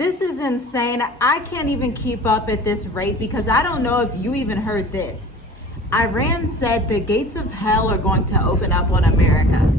This is insane. I can't even keep up at this rate because I don't know if you even heard this. Iran said the gates of hell are going to open up on America.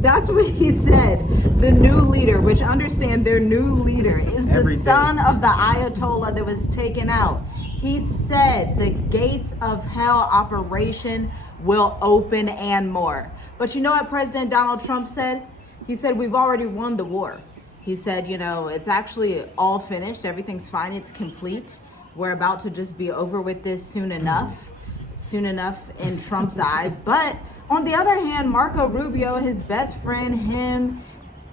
That's what he said. The new leader, which understand their new leader is the son of the Ayatollah that was taken out. He said the gates of hell operation will open and more. But you know what President Donald Trump said? He said, we've already won the war. He said, it's actually all finished. Everything's fine. It's complete. We're about to just be over with this soon enough in Trump's eyes. But on the other hand, Marco Rubio, his best friend,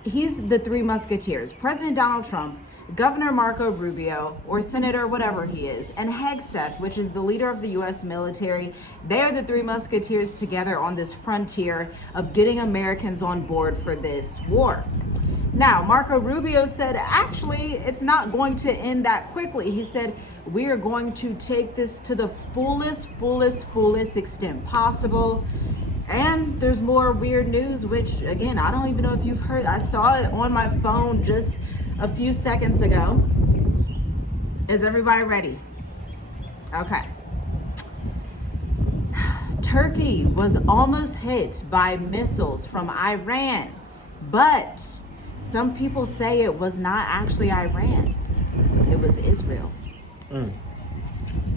he's the three musketeers. President Donald Trump, Governor Marco Rubio, or Senator, whatever he is, and Hegseth, which is the leader of the U.S. military. They're the three musketeers together on this frontier of getting Americans on board for this war. Now, Marco Rubio said, actually, it's not going to end that quickly. He said, we are going to take this to the fullest extent possible. And there's more weird news, which, again, I don't even know if you've heard. I saw it on my phone just a few seconds ago. Is everybody ready? Okay. Turkey was almost hit by missiles from Iran, but some people say it was not actually Iran. It was Israel.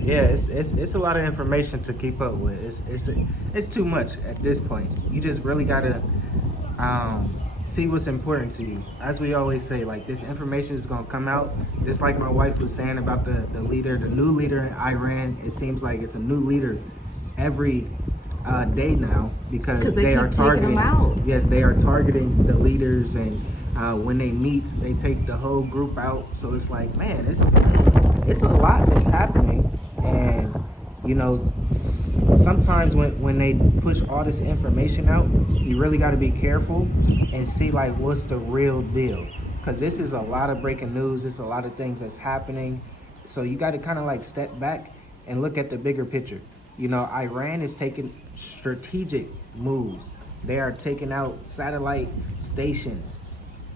Yeah, it's a lot of information to keep up with. It's too much at this point. You just really gotta see what's important to you. As we always say, like, this information is gonna come out. Just like my wife was saying about the new leader in Iran. It seems like it's a new leader every day now because they are targeting. Yes, they are targeting the leaders, and when they meet, they take the whole group out. So it's like, man, it's a lot that's happening. And sometimes when they push all this information out, you really got to be careful and see like what's the real deal, because this is a lot of breaking news. There's a lot of things that's happening, so you got to kind of like step back and look at the bigger picture. Iran is taking strategic moves. They are taking out satellite stations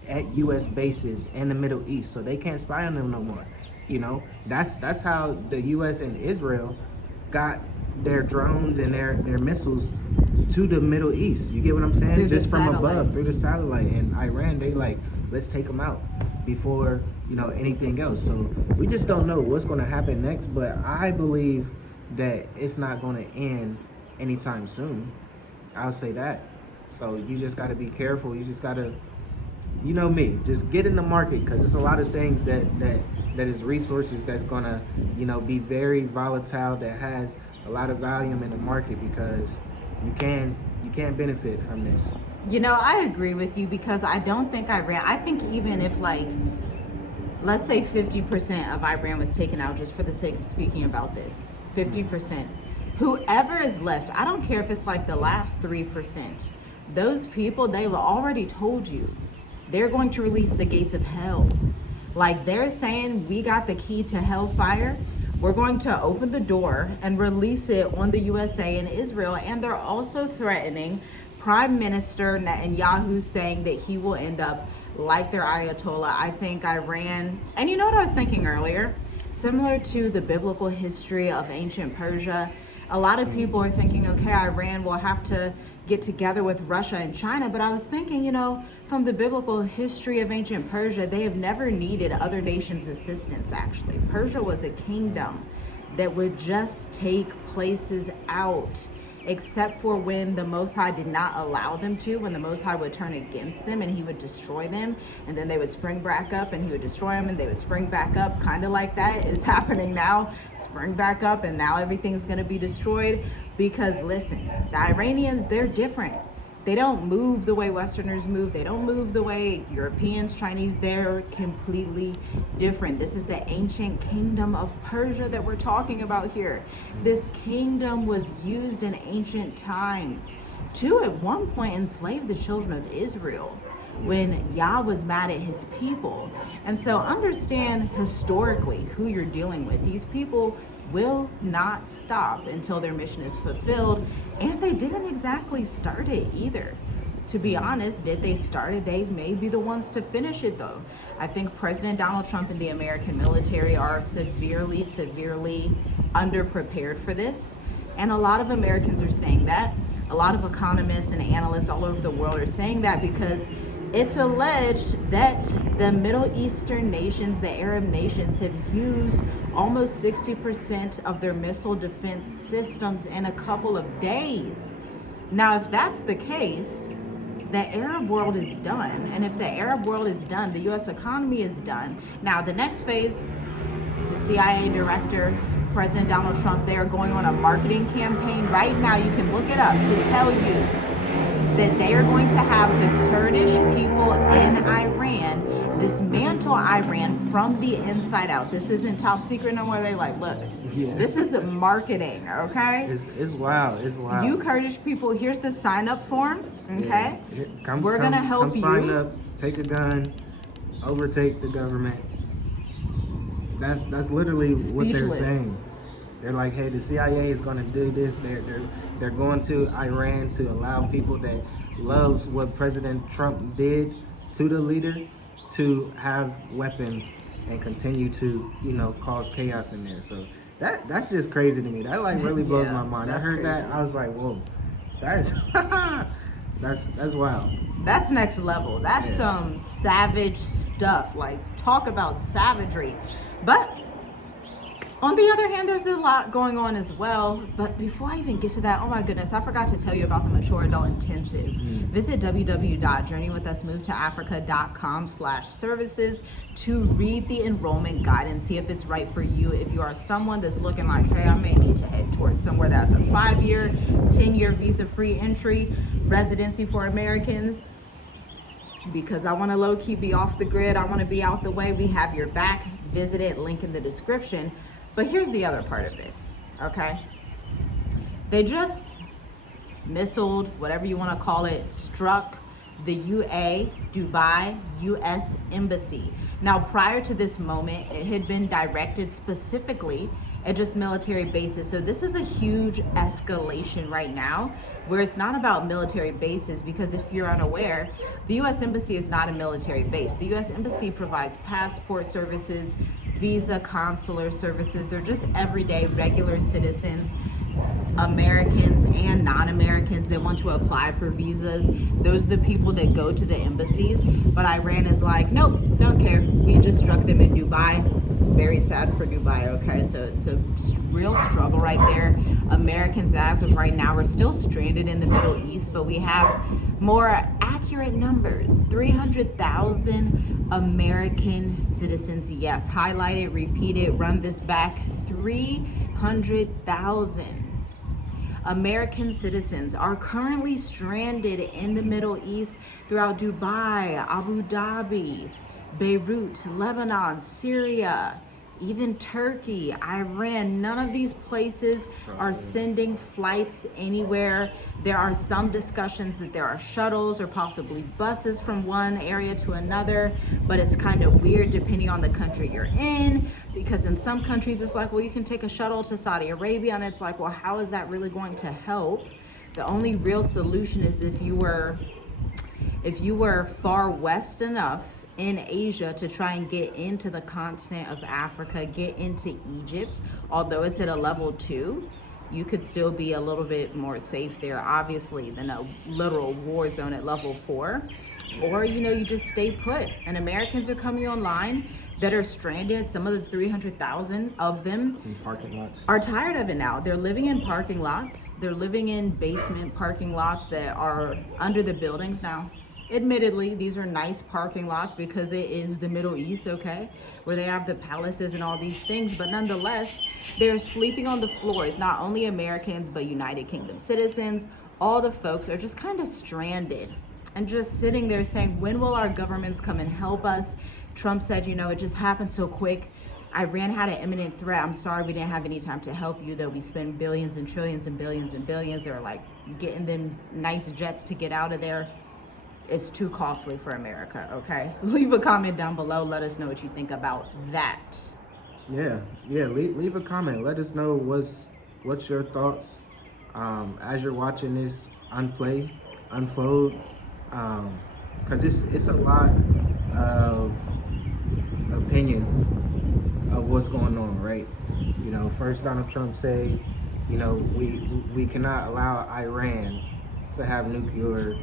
at U.S. bases in the Middle East, so they can't spy on them no more. That's how the U.S. and Israel got their drones and their missiles to the Middle East. You get what I'm saying? Just from above, through the satellite. And Iran, they like, let's take them out before anything else. So we just don't know what's going to happen next, but I believe that it's not going to end anytime soon. I'll say that. So you just got to be careful. You just got to, me, just get in the market, because it's a lot of things that is resources that's gonna be very volatile, that has a lot of volume in the market, because you can benefit from this. I agree with you, because I don't think Iran, I think even if let's say 50% of Iran was taken out, just for the sake of speaking about this, 50%, whoever is left, I don't care if it's like the last 3%, those people, they've already told you they're going to release the gates of hell. Like, they're saying, we got the key to hellfire. We're going to open the door and release it on the USA and Israel. And they're also threatening Prime Minister Netanyahu, saying that he will end up like their Ayatollah. I think Iran, and you know what I was thinking earlier? Similar to the biblical history of ancient Persia, a lot of people are thinking, okay, Iran will have to get together with Russia and China. But I was thinking, from the biblical history of ancient Persia, they have never needed other nations' assistance, actually. Persia was a kingdom that would just take places out, except for when the Most High did not allow them to, when the Most High would turn against them and he would destroy them, and then they would spring back up and he would destroy them and they would spring back up. Kind of like that is happening now. Spring back up and now everything's going to be destroyed. Because listen, the Iranians, they're different. They don't move the way Westerners move. They don't move the way Europeans, Chinese, they're completely different. This is the ancient kingdom of Persia that we're talking about here. This kingdom was used in ancient times to, at one point, enslave the children of Israel when Yah was mad at his people. And so understand historically who you're dealing with. These people will not stop until their mission is fulfilled, and they didn't exactly start it either. to be honest, did they start it? They may be the ones to finish it, though. I think President Donald Trump and the American military are severely underprepared for this. And a lot of Americans are saying that. A lot of economists and analysts all over the world are saying that because it's alleged that the Middle Eastern nations, the Arab nations, have used almost 60% of their missile defense systems in a couple of days. Now, if that's the case, the Arab world is done. And if the Arab world is done, the U.S. economy is done. Now, the next phase, the CIA director, President Donald Trump, they are going on a marketing campaign right now. You can look it up to tell you that they are going to have the Kurdish people in Iran dismantle Iran from the inside out. This isn't top secret no more. They like, look, this is marketing, okay? It's wild. It's wild. You Kurdish people, here's the sign up form, okay? Yeah. We're gonna help you. Sign up, take a gun, overtake the government. That's literally what they're saying. They're like, hey, the CIA is going to do this. They're going to Iran to allow people that loves what President Trump did to the leader to have weapons and continue to, cause chaos in there. So that's just crazy to me. That like really blows my mind. I heard that, I was like, whoa, that's that's wild. That's next level. That's some savage stuff. Like, talk about savagery. But on the other hand, there's a lot going on as well. But before I even get to that, oh my goodness, I forgot to tell you about the Mature Adult Intensive. Visit www.journeywithusmove-to-africa.com/services to read the enrollment guide and see if it's right for you. If you are someone that's looking like, hey, I may need to head towards somewhere that's a 5-year, 10-year visa-free entry, residency for Americans, because I want to low-key be off the grid, I want to be out the way, we have your back. Visit it, link in the description. But here's the other part of this, okay? They just missiled, whatever you want to call it, struck the Dubai U.S. Embassy. Now, prior to this moment, it had been directed specifically at just military bases. So this is a huge escalation right now, where it's not about military bases, because if you're unaware, the U.S. Embassy is not a military base. The U.S. Embassy provides passport services, visa, consular services. They're just everyday regular citizens, Americans and non-Americans that want to apply for visas. Those are the people that go to the embassies. But Iran is like, nope, don't care. We just struck them in Dubai. Very sad for Dubai, okay? So it's a real struggle right there. Americans, as of right now, are still stranded in the Middle East, but we have more accurate numbers. 300,000 American citizens, yes, highlight it, repeat it, run this back. 300,000 American citizens are currently stranded in the Middle East throughout Dubai, Abu Dhabi, Beirut, Lebanon, Syria, even Turkey, Iran. None of these places are sending flights anywhere. There are some discussions that there are shuttles or possibly buses from one area to another, but it's kind of weird depending on the country you're in, because in some countries it's like, well, you can take a shuttle to Saudi Arabia, and it's like, well, how is that really going to help? The only real solution is if you were far west enough in Asia to try and get into the continent of Africa, get into Egypt. Although it's at a level 2, you could still be a little bit more safe there, obviously, than a literal war zone at level 4. Or, you just stay put. And Americans are coming online that are stranded. Some of the 300,000 of them in parking lots are tired of it now. They're living in parking lots. They're living in basement parking lots that are under the buildings now. Admittedly, these are nice parking lots because it is the Middle East, okay, where they have the palaces and all these things, but nonetheless, they're sleeping on the floors. Not only Americans, but United Kingdom citizens. All the folks are just kind of stranded and just sitting there saying, when will our governments come and help us? Trump said, it just happened so quick. Iran had an imminent threat. I'm sorry we didn't have any time to help you, though we spend billions and trillions and billions and billions. They're like getting them nice jets to get out of there. It's too costly for America, okay? Leave a comment down below. Let us know what you think about that. Yeah. Leave a comment. Let us know what's your thoughts as you're watching this unfold. Because it's a lot of opinions of what's going on, right? You know, first Donald Trump said, you know, we cannot allow Iran to have nuclear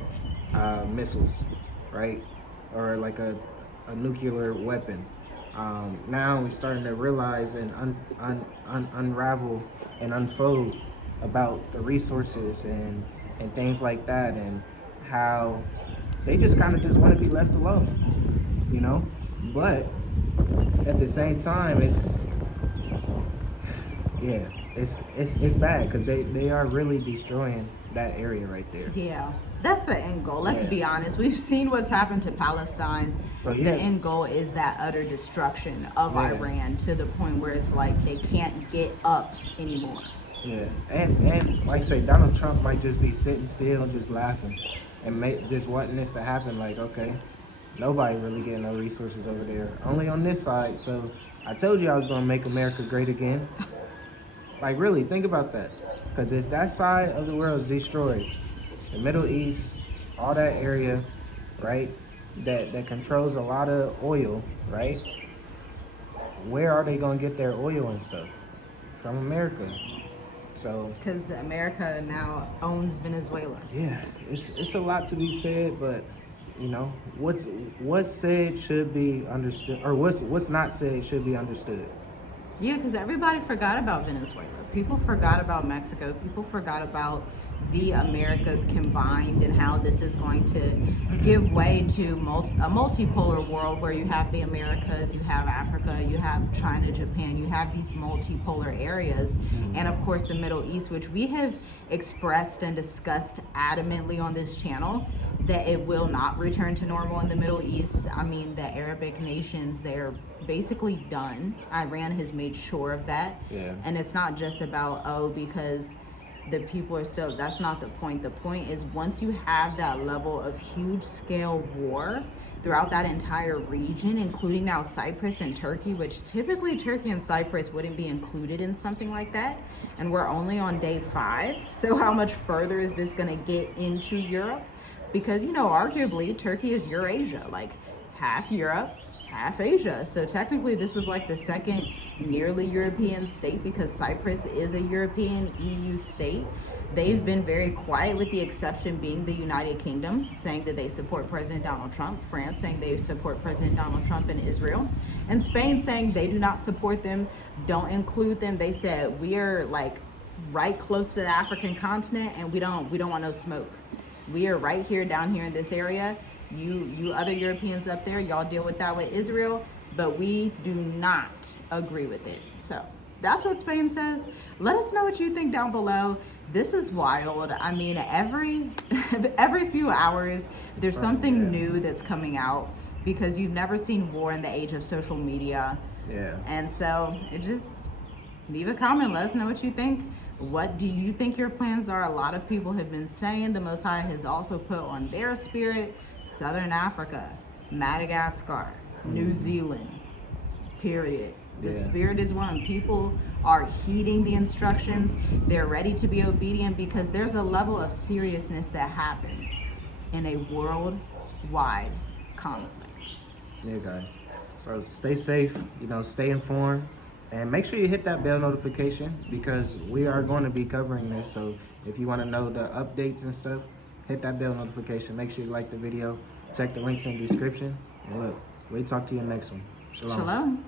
missiles, right? Or like a nuclear weapon. Now we're starting to realize and unravel and unfold about the resources and things like that, and how they just kind of just want to be left alone, you know? But at the same time, it's bad because they are really destroying that area right there. Yeah, that's the end goal. Let's be honest. We've seen what's happened to Palestine. So The end goal is that utter destruction of Iran, to the point where it's like they can't get up anymore. Yeah, and like I say, Donald Trump might just be sitting still, just laughing, and just wanting this to happen. Like, okay, nobody really getting no resources over there, only on this side. So I told you I was gonna make America great again. Like, really, think about that. Because if that side of the world is destroyed, the Middle East, all that area, right, that controls a lot of oil, right? Where are they gonna get their oil and stuff? From America. So Because America now owns Venezuela. yeah, it's a lot to be said, but you know, what's said should be understood, or what's not said should be understood. Yeah, because everybody forgot about Venezuela. People forgot about Mexico. People forgot about the Americas combined, and how this is going to give way to a multipolar world where you have the Americas, you have Africa, you have China, Japan, you have these multipolar areas, and of course the Middle East, which we have expressed and discussed adamantly on this channel, that it will not return to normal in the Middle East. I mean, the Arabic nations, they're basically done. Iran has made sure of that. Yeah. And it's not just about, because the people are still, that's not the point. The point is, once you have that level of huge scale war throughout that entire region, including now Cyprus and Turkey, which typically Turkey and Cyprus wouldn't be included in something like that. And we're only on day 5. So how much further is this gonna get into Europe? Because, you know, arguably Turkey is Eurasia, like half Europe, half Asia. So technically this was like the second nearly European state, because Cyprus is a European EU state. They've been very quiet, with the exception being the United Kingdom, saying that they support President Donald Trump, France saying they support President Donald Trump and Israel, and Spain saying they do not support them, don't include them. They said, we are like right close to the African continent, and we don't want no smoke. We are right here, down here in this area. You other Europeans up there, y'all deal with that with Israel, but we do not agree with it. So that's what Spain says. Let us know what you think down below. This is wild. I mean, every few hours there's something new that's coming out, because you've never seen war in the age of social media. Yeah. And so just leave a comment. Let us know what you think. What do you think your plans are? A lot of people have been saying the Most High has also put on their spirit Southern Africa, Madagascar, New Zealand, period. The spirit is one. People are heeding the instructions. They're ready to be obedient, because there's a level of seriousness that happens in a worldwide conflict. Yeah, guys. So stay safe, you know, stay informed, and make sure you hit that bell notification, because we are going to be covering this. So if you want to know the updates and stuff, hit that bell notification. Make sure you like the video. Check the links in the description. And look, we'll talk to you in the next one. Shalom. Shalom.